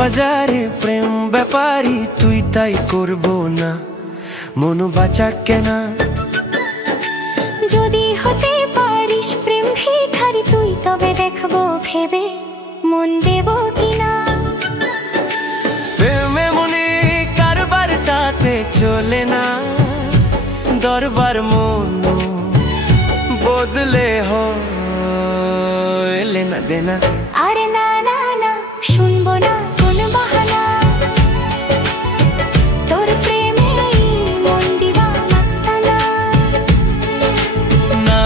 বাজারে প্রেম ব্যাপারী তুই তাই করবো না মন বাঁচা কেনা। যদি হতে পারিস প্রেম ভিখারি তুই তবে দেখবো ভেবে মন দেব কিনা। প্রেমে মনে কারবার তাতে চলে না দরবার মন বদলে হলে না দেনা। আরে না না না শুনবো না কোন বাহানা তোর প্রেমে মন দিবা মাস্তানা। না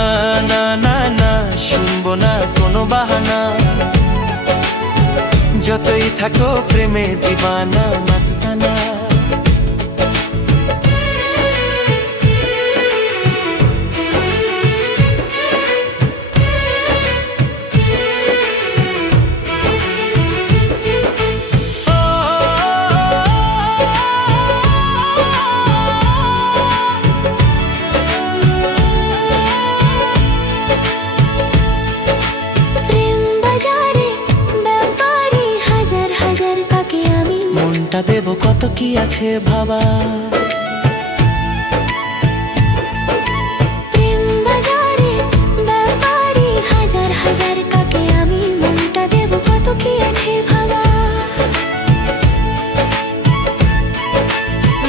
না না না শুনবো না কোনো বাহানা যতই থাকো প্রেমে দিবানা মাস্তানা। মনটা দেব কত কি আছে ভাবা। প্রেম বাজারে ব্যাপারী হাজার হাজার কাকে আমি মনটা দেব কত কি আছে ভাবা।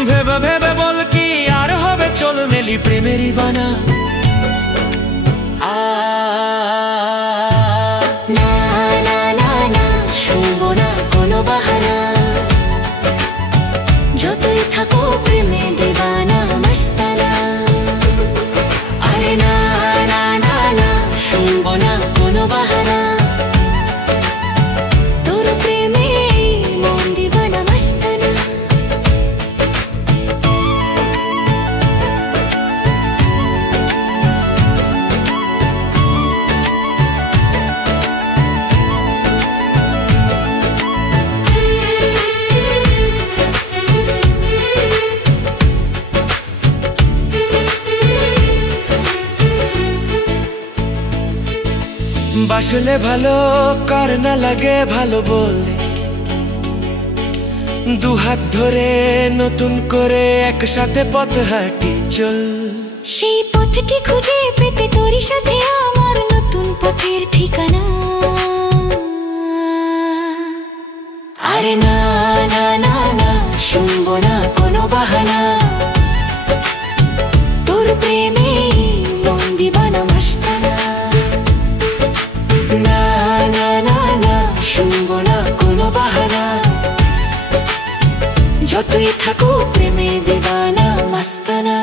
ভেবে ভেবে বল কি আর হবে চল মেলি প্রেমেরই বানা। না না না না শুনবো না কোনো বাহানা যতই থাকো প্রেমে দিবানা মাস্তানা। আরে না না না না শুনবো না কোনো বাহানা তোর প্রেমে মন দিবানা মাস্তানা। বাসলে ভালো কার না লাগে ভালো বলে দুহাত ধরে নতুন করে একসাথে পথ হাঁটি চল। সেই পথটি খুঁজে পেতে তোরই সাথে আমার নতুন পথের ঠিকানা। আরে না না না না শুনবো না কোনো বাহানা তোর প্রেমে মন দিবানা মাস্তানা। না না না না শুনবো না কোনো বাহানা যতই থাকো প্রেমে দিবানা মাস্তানা।